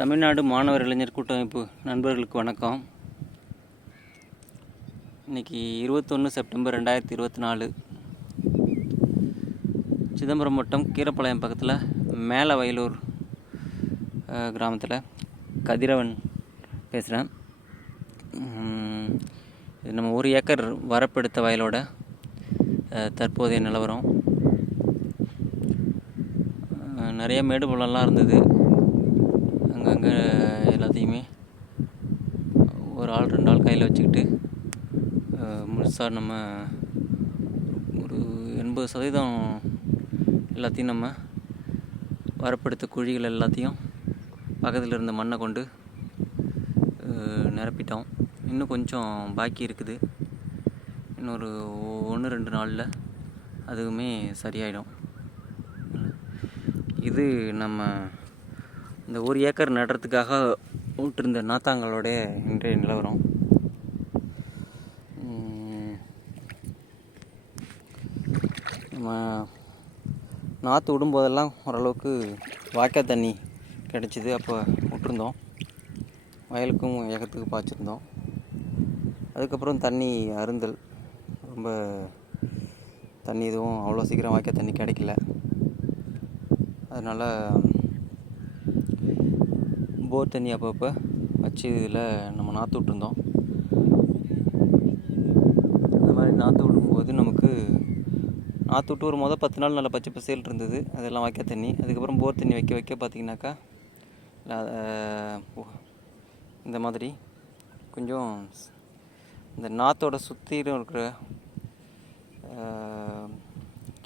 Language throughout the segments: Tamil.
தமிழ்நாடு மாணவர் இளைஞர் கூட்டமைப்பு நண்பர்களுக்கு வணக்கம். இன்னைக்கு இருபத்தொன்று செப்டம்பர் ரெண்டாயிரத்தி இருபத்தி நாலு. சிதம்பரம் வட்டம் கீரப்பாளையம் பக்கத்தில் மேல வயலூர் கிராமத்தில் கதிரவன் பேசுகிறேன் இது நம்ம ஒரு ஏக்கர் வரப்பெடுத்த வயலோட தற்போதைய நிலவரம். நிறைய மேடு பள்ளம்லாம் இருந்தது. அங்கங்கே எல்லாத்தையுமே ஒரு ஆள் ரெண்டு ஆள் கையில் வச்சுக்கிட்டு முழுசாக நம்ம ஒரு எண்பது சதவீதம் எல்லாத்தையும் நம்ம வரப்படுத்த குழிகள் எல்லாத்தையும் பக்கத்தில் இருந்த மண்ணை கொண்டு நிரப்பிட்டோம். இன்னும் கொஞ்சம் பாக்கி இருக்குது. இன்னொரு ஒன்று ரெண்டு நாளில் அதுவுமே சரியாயிடும். இது நம்ம இந்த ஒரு ஏக்கர் நடுறதுக்காக விட்டுருந்த நாத்தாங்களோடைய இன்றைய நிலவரம். நம்ம நாற்று விடும்போதெல்லாம் ஓரளவுக்கு வாய்க்கால் தண்ணி கிடச்சிது. அப்போ விட்டுருந்தோம். வயலுக்கும் ஏகத்துக்கு பாய்ச்சிருந்தோம். அதுக்கப்புறம் தண்ணி அருந்தல். ரொம்ப தண்ணி எதுவும் அவ்வளோ சீக்கிரம் வாய்க்கால் தண்ணி கிடைக்கல. அதனால் போர் தண்ணி அப்பப்போ வச்சு இதில் நம்ம நாற்று விட்டுருந்தோம். அந்த மாதிரி நாற்று விடும்போது நமக்கு நாற்று விட்டு ஒரு மொதல் பத்து நாள் நல்லா பச்சை பசேல் இருந்தது. அதெல்லாம் வைக்க தண்ணி. அதுக்கப்புறம் போர் தண்ணி வைக்க வைக்க பார்த்தீங்கன்னாக்கா இந்த மாதிரி கொஞ்சம் இந்த நாற்றோட சுற்றிலும் இருக்கிற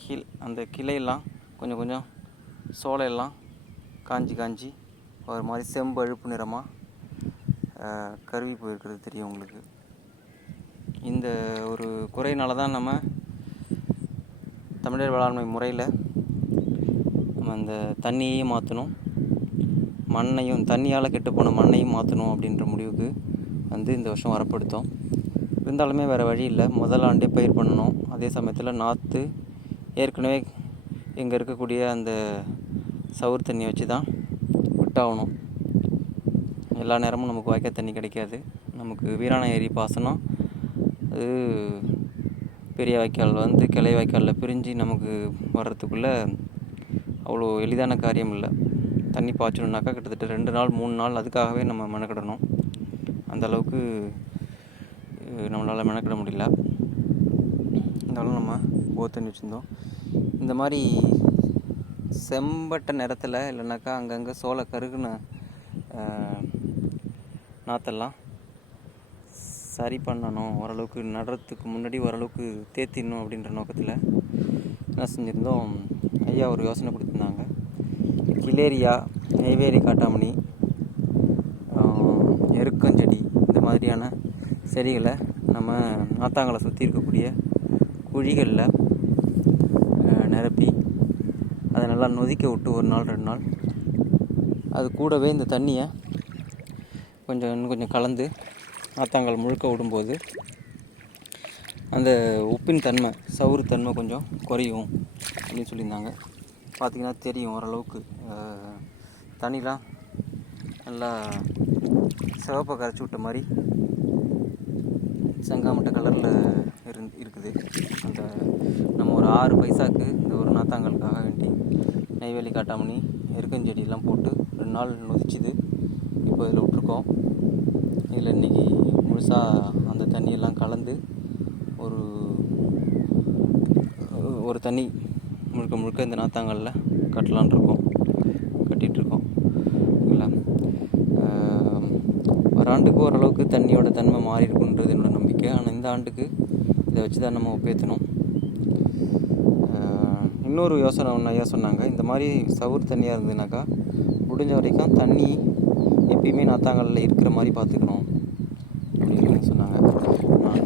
கீழ் அந்த கிளையெல்லாம் கொஞ்சம் கொஞ்சம் சோலையெல்லாம் காஞ்சி காஞ்சி ஒரு மாதிரி செம்பு அழுப்பு நிறமாக கருவி போயிருக்கிறது தெரியும் உங்களுக்கு. இந்த ஒரு குறையினால தான் நம்ம தமிழர் வேளாண்மை முறையில் நம்ம அந்த தண்ணியையும் மாற்றணும் மண்ணையும் தண்ணியால் கெட்டுப்போன மண்ணையும் மாற்றணும் அப்படின்ற முடிவுக்கு வந்து இந்த வருஷம் வரப்படுத்தோம். இருந்தாலுமே வேறு வழி இல்லை. முதல் ஆண்டே பயிர் பண்ணணும். அதே சமயத்தில் நாற்று ஏற்கனவே இங்கே இருக்கக்கூடிய அந்த சவுர் தண்ணியை வச்சு தான் விட்டாகணும் எல்லா நேரமும் நமக்கு வாய்க்கால் தண்ணி கிடைக்காது. நமக்கு வீராண ஏரி பாசனம். அது பெரிய வாய்க்கால் வந்து கிளை வாய்க்காலில் பிரிஞ்சு நமக்கு வர்றதுக்குள்ளே அவ்வளோ எளிதான காரியம் இல்லை. தண்ணி பாய்ச்சணுன்னாக்கா கிட்டத்தட்ட ரெண்டு நாள் மூணு நாள் அதுக்காகவே நம்ம மெனக்கிடணும். அந்த அளவுக்கு நம்மளால் மெனக்கிட முடியல. இருந்தாலும் நம்ம போர் தண்ணி வச்சுருந்தோம். இந்த மாதிரி செம்பட்ட நிறத்தில் இல்லைனாக்கா அங்கங்கே சோள கருகுன நாத்தெல்லாம் சரி பண்ணணும். ஓரளவுக்கு நடுறதுக்கு முன்னாடி ஓரளவுக்கு தேத்திடணும் அப்படின்ற நோக்கத்தில் என்ன செஞ்சுருந்தோம். ஐயா ஒரு யோசனை கொடுத்துருந்தாங்க. கிளேரியா நெய்வேலி காட்டாமணி எருக்கஞ்செடி இந்த மாதிரியான செடிகளை நம்ம நாத்தாங்களை சுற்றி இருக்கக்கூடிய குழிகளில் நிரப்பி நல்லா நொதிக்க விட்டு ஒரு நாள் ரெண்டு நாள். அது கூடவே இந்த தண்ணியை கொஞ்சம் இன்னும் கொஞ்சம் கலந்து நாத்தாங்கால் முழுக்க விடும்போது அந்த உப்பின் தன்மை சவுறு தன்மை கொஞ்சம் குறையும் அப்படின்னு சொல்லியிருந்தாங்க. பார்த்தீங்கன்னா தெரியும் ஓரளவுக்கு. தண்ணிலாம் நல்லா சிவப்பை கரைச்சி விட்ட மாதிரி செங்காமட்ட கலரில் இருந் இருக்குது. அந்த நம்ம ஒரு ஆறு பைசாக்கு இந்த ஒரு நாத்தாங்கலுக்காக வேண்டி நெய்வேலி காட்டாமணி எருக்கஞ்செடியெல்லாம் போட்டு ரெண்டு நாள் நொதிச்சுது. இப்போ இதில் விட்ருக்கோம் இதில் இன்றைக்கி முழுசாக அந்த தண்ணியெல்லாம் கலந்து ஒரு ஒரு தண்ணி முழுக்க முழுக்க இந்த நாத்தாங்கலில் கட்டலான் இருக்கோம் கட்டிகிட்ருக்கோம். இல்லை. வராண்டுக்கு ஓரளவுக்கு தண்ணியோட தன்மை மாறி இருக்குன்றது என்னோட இந்த ஆண்டுக்கு. இதை வச்சு தான் நம்ம ஒப்பேற்றணும் இன்னொரு யோசனை ஒன்று ஐயா சொன்னாங்க. இந்த மாதிரி சவுர் தண்ணியாக இருந்ததுனாக்கா முடிஞ்ச வரைக்கும் தண்ணி எப்பயுமே நாத்தாங்கல்ல இருக்கிற மாதிரி பார்த்துக்கணும் அப்படின்னு சொன்னாங்க. நான்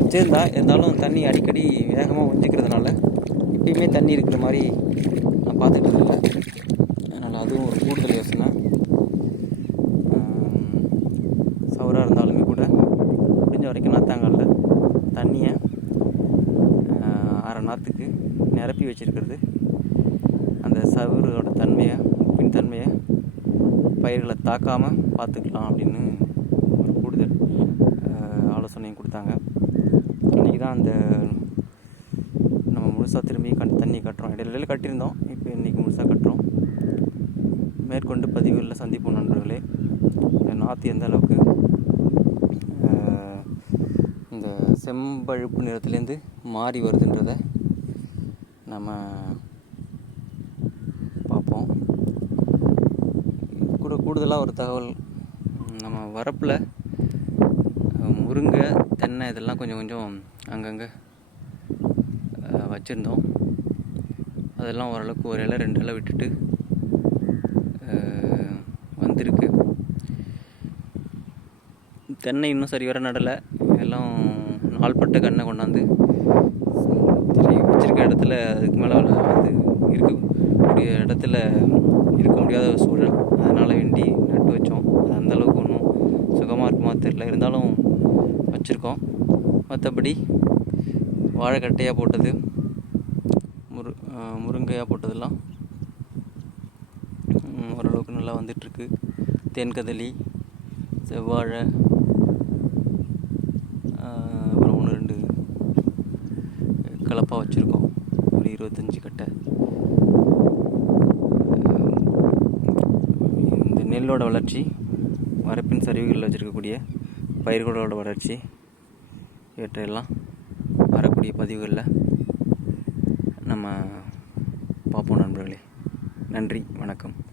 வச்சுருந்தா இருந்தாலும் தண்ணி அடிக்கடி வேகமாக உறிஞ்சிக்கிறதுனால எப்பயுமே தண்ணி இருக்கிற மாதிரி நான் பார்த்துக்கிட்டு இருந்தேன் அதனால் அதுவும் ஒரு கூடுதல் யோசனை சவுராக இருந்தாலுமே கூட முடிஞ்ச வரைக்கும் நாத்தாங்கல்ல தண்ணியை அரை நாற்றுக்கு நிரப்பி வச்சிருக்கிறது. அந்த சவுரோட தன்மையை உப்பின் தன்மையை பயிர்களை தாக்காமல் பார்த்துக்கலாம் அப்படின்னு ஒரு கூடுதல் ஆலோசனையும் கொடுத்தாங்க. இன்றைக்கி தான் அந்த நம்ம முழுசாக திரும்பி கண் தண்ணி கட்டுறோம். இடையில கட்டியிருந்தோம். இப்போ இன்றைக்கி முழுசாக கட்டுறோம். மேற்கொண்டு பதிவுகளில் சந்திப்போம் நண்பர்களே. இந்த நாற்று எந்த அளவுக்கு இந்த செம்பழுப்பு நிறத்துலேருந்து மாறி வருதுன்றத நம்ம பார்ப்போம். கூட கூடுதலாக ஒரு தகவல் நம்ம வரப்பில் முருங்கை தென்னை இதெல்லாம் கொஞ்சம் கொஞ்சம் அங்கங்கே வச்சுருந்தோம். அதெல்லாம் ஓரளவுக்கு ஒரு இலை ரெண்டு இலை விட்டுட்டு வந்திருக்கு. தென்னை இன்னும் சரி வர நடலை. எல்லாம் நாள்பட்ட கண்ணை கொண்டாந்து வச்சிருக்க இடத்துல அதுக்கு மேலே வந்து இருக்கக்கூடிய இடத்துல இருக்க முடியாத ஒரு சூழல். அதனால் வேண்டி நட்டு வச்சோம். அது ஒன்றும் சுகமாக இருக்குமா தெரில இருந்தாலும் வச்சுருக்கோம். மற்றபடி வாழைக்கட்டையாக போட்டது முரு முருங்கையாக போட்டதெல்லாம் ஓரளவுக்கு நல்லா வந்துட்டுருக்கு. தேன்கதலி செவ்வாழை ஆஹ், அப்புறம் ஒன்று ரெண்டு கலப்பாக வச்சுருக்கோம். ஒரு இருபத்தஞ்சி கட்டை. இந்த நெல்லோட வளர்ச்சி வரப்பின் சரிவுகளில் வச்சுருக்கக்கூடிய பயிர்களோட வளர்ச்சி இவற்றையெல்லாம் வரக்கூடிய பதிவுகளில் நம்ம பார்ப்போம் நண்பர்களே. நன்றி வணக்கம்.